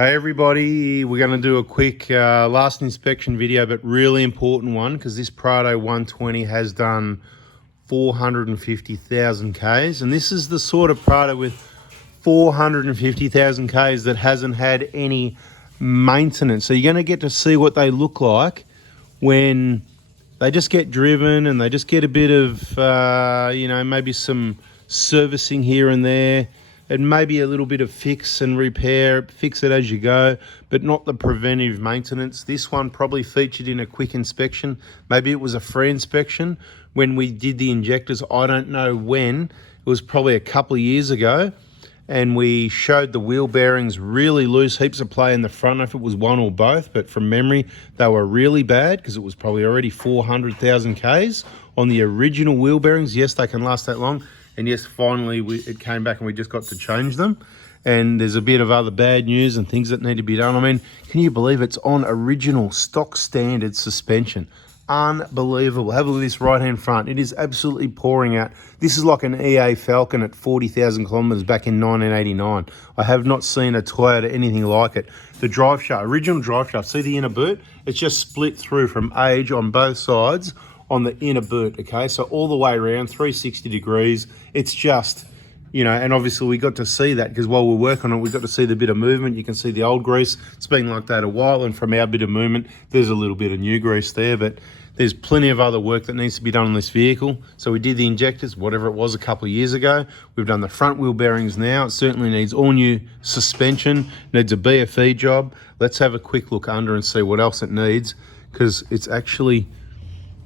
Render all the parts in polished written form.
Hey everybody, we're going to do a quick last inspection video, but really important one because this Prado 120 has done 450,000 Ks, and this is the sort of Prado with 450,000 Ks that hasn't had any maintenance. So you're going to get to see what they look like when they just get driven and they just get a bit of, maybe some servicing here and there. And maybe a little bit of fix and repair, fix it as you go, but not the preventive maintenance. This one probably featured in a quick inspection. Maybe it was a free inspection when we did the injectors. I don't know when. It was probably a couple of years ago. And we showed the wheel bearings really loose, heaps of play in the front. I don't know if it was one or both, but from memory, they were really bad because it was probably already 400,000 Ks on the original wheel bearings. Yes, they can last that long. And yes, finally it came back and we just got to change them. And there's a bit of other bad news and things that need to be done. I mean, can you believe it's on original stock standard suspension? Unbelievable. Have a look at this right-hand front. It is absolutely pouring out. This is like an EA Falcon at 40,000 kilometers back in 1989. I have not seen a Toyota anything like it. The drive shaft, original drive shaft, see the inner boot? It's just split through from age on both sides on the inner boot, okay? So all the way around, 360 degrees. It's just, and obviously we got to see that because while we're working on it, we got to see the bit of movement. You can see the old grease. It's been like that a while, and from our bit of movement, there's a little bit of new grease there, but there's plenty of other work that needs to be done on this vehicle. So we did the injectors, whatever it was, a couple of years ago. We've done the front wheel bearings now. It certainly needs all new suspension, needs a BFE job. Let's have a quick look under and see what else it needs, because it's actually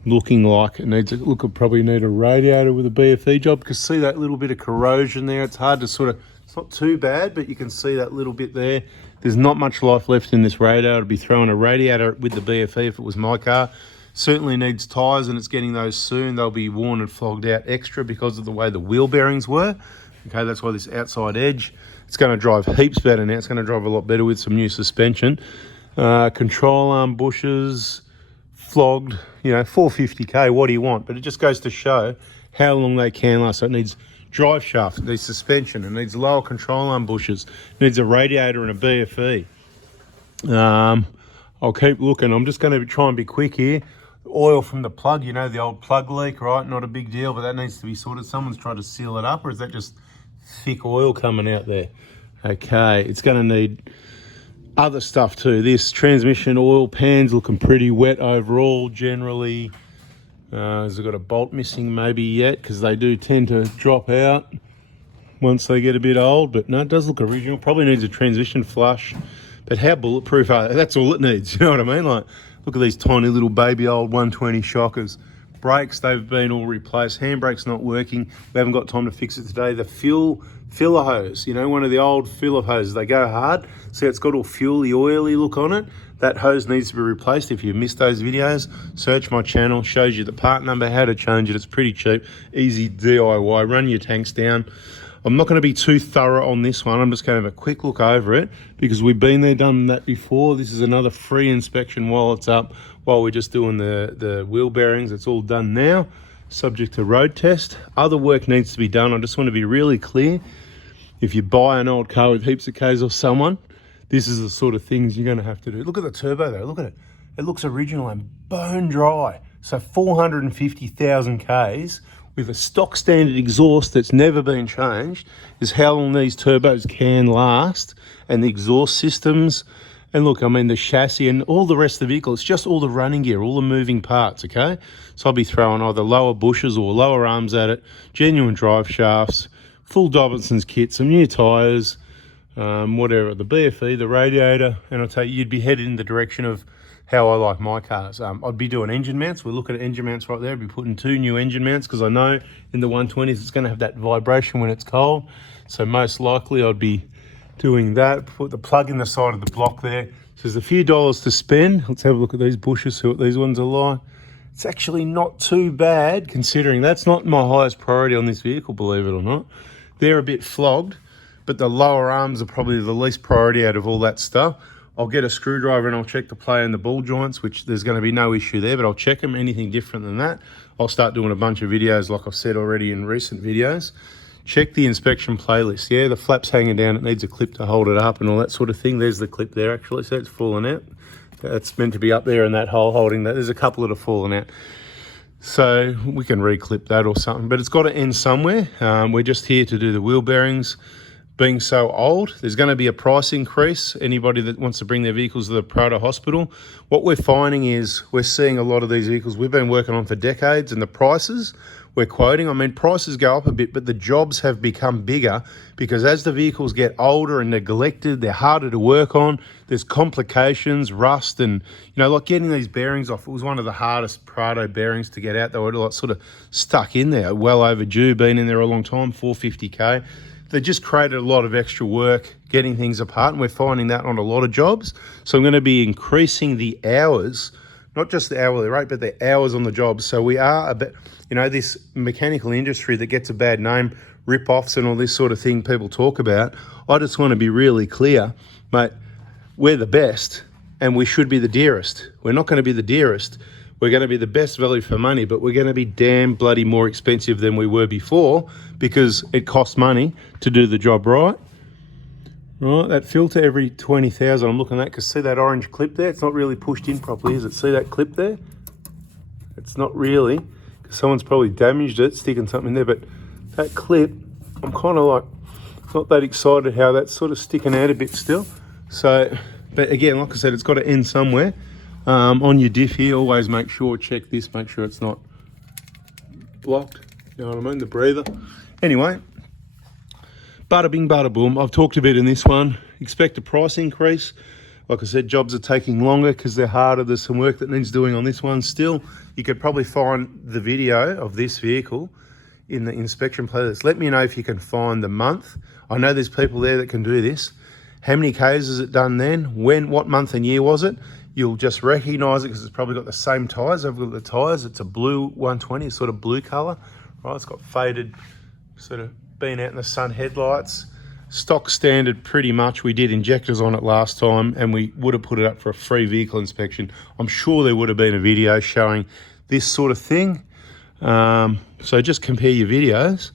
looking like it needs it'll probably need a radiator with a BFE job, because see that little bit of corrosion there? It's hard to it's not too bad, but you can see that little bit there. There's not much life left in this radiator. I'd be throwing a radiator with the BFE if it was my car. Certainly needs tyres, and it's getting those soon. They'll be worn and flogged out extra because of the way the wheel bearings were. Okay, that's why this outside edge, it's going to drive heaps better now. It's going to drive a lot better with some new suspension. Control arm bushers, flogged, 450K, what do you want? But it just goes to show how long they can last. So it needs drive shaft, it needs suspension, it needs lower control arm bushers, it needs a radiator and a BFE. I'll keep looking. I'm just going to try and be quick here. Oil from the plug, the old plug leak, right? Not a big deal, but that needs to be sorted. Someone's tried to seal it up, or is that just thick oil coming out there? Okay, it's going to need other stuff too. This transmission oil pan's looking pretty wet overall generally. Has it got a bolt missing maybe yet? Because they do tend to drop out once they get a bit old. But no, it does look original. Probably needs a transmission flush. But how bulletproof are they? That's all it needs, you know what I mean? Like, look at these tiny little baby old 120 shockers. Brakes, they've been all replaced. Handbrake's not working. We haven't got time to fix it today. The fuel filler hose, one of the old filler hoses, they go hard. See, it's got all fuely, oily look on it. That hose needs to be replaced. If you missed those videos, search my channel, shows you the part number, how to change it. It's pretty cheap, easy DIY. Run your tanks down. I'm not going to be too thorough on this one. I'm just going to have a quick look over it because we've been there, done that before. This is another free inspection while it's up, while we're just doing the wheel bearings. It's all done now, subject to road test. Other work needs to be done. I just want to be really clear. If you buy an old car with heaps of Ks off someone, this is the sort of things you're going to have to do. Look at the turbo though, look at it. It looks original and bone dry. So 450,000 Ks with a stock standard exhaust that's never been changed is how long these turbos can last, and the exhaust systems. And look, I mean, the chassis and all the rest of the vehicle, it's just all the running gear, all the moving parts, okay? So I'll be throwing either lower bushers or lower arms at it, genuine drive shafts, full Dobinson's kit, some new tyres, whatever, the BFE, the radiator, and I'll tell you, you'd be headed in the direction of how I like my cars. I'd be doing engine mounts. We're looking at engine mounts right there. I'd be putting 2 new engine mounts because I know in the 120s it's going to have that vibration when it's cold. So most likely I'd be doing that. Put the plug in the side of the block there. So there's a few dollars to spend. Let's have a look at these bushes, see what these ones are like. It's actually not too bad considering that's not my highest priority on this vehicle, believe it or not. They're a bit flogged, but the lower arms are probably the least priority out of all that stuff. I'll get a screwdriver and I'll check the play and the ball joints, which there's going to be no issue there, but I'll check them. Anything different than that, I'll start doing a bunch of videos like I've said already in recent videos. check the inspection playlist. Yeah, the flap's hanging down, it needs a clip to hold it up and all that sort of thing. There's the clip there actually, so it's fallen out. That's meant to be up there in that hole holding that. There's a couple that have fallen out. So we can reclip that or something, but it's got to end somewhere. We're just here to do the wheel bearings. Being so old, there's going to be a price increase. Anybody that wants to bring their vehicles to the Prado Hospital, what we're finding is we're seeing a lot of these vehicles we've been working on for decades, and the prices we're quoting, I mean, prices go up a bit, but the jobs have become bigger because as the vehicles get older and neglected, they're harder to work on. There's complications, rust, and, you know, like getting these bearings off. It was one of the hardest Prado bearings to get out. They were like sort of stuck in there, well overdue, been in there a long time, 450K. They just created a lot of extra work getting things apart, and we're finding that on a lot of jobs. So I'm going to be increasing the hours, not just the hourly rate, but the hours on the job. So we are a bit, you know, this mechanical industry that gets a bad name, rip-offs and all this sort of thing people talk about. I just want to be really clear, mate, we're the best and we should be the dearest. We're not going to be the dearest. We're going to be the best value for money, but we're going to be damn bloody more expensive than we were before because it costs money to do the job right. Right, that filter every 20,000, I'm looking at that because see that orange clip there? It's not really pushed in properly, is it? See that clip there? It's not really, because someone's probably damaged it, sticking something in there, but that clip, I'm kind of like, not that excited how that's sort of sticking out a bit still. So, but again, like I said, it's got to end somewhere. On your diff here, always make sure, check this, make sure it's not blocked, you know what I mean, the breather. Anyway, bada bing, bada boom. I've talked a bit in this one. Expect a price increase. Like I said, jobs are taking longer because they're harder. There's some work that needs doing on this one still. You could probably find the video of this vehicle in the inspection playlist. Let me know if you can find the month. I know there's people there that can do this. How many Ks has it done then? When, what month and year was it? You'll just recognize it because it's probably got the same tires. I've got the tires. It's a blue 120, sort of blue color, right? It's got faded, sort of been out in the sun headlights. Stock standard pretty much. We did injectors on it last time and we would have put it up for a free vehicle inspection. I'm sure there would have been a video showing this sort of thing. So just compare your videos.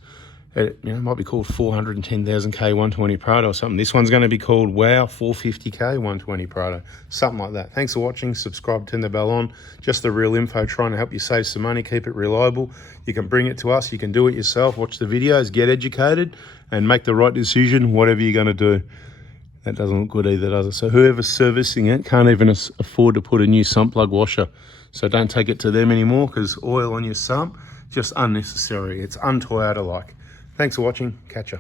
You know, it might be called 410,000 K 120 Prado or something. This one's going to be called Wow 450K 120 Prado, something like that. Thanks for watching. Subscribe, turn the bell on. Just the real info, trying to help you save some money, keep it reliable. You can bring it to us. You can do it yourself. Watch the videos, get educated, and make the right decision, whatever you're going to do. That doesn't look good either, does it? So whoever's servicing it can't even afford to put a new sump plug washer. So don't take it to them anymore because oil on your sump, just unnecessary. It's un-Toyota-like. Thanks for watching. Catch ya.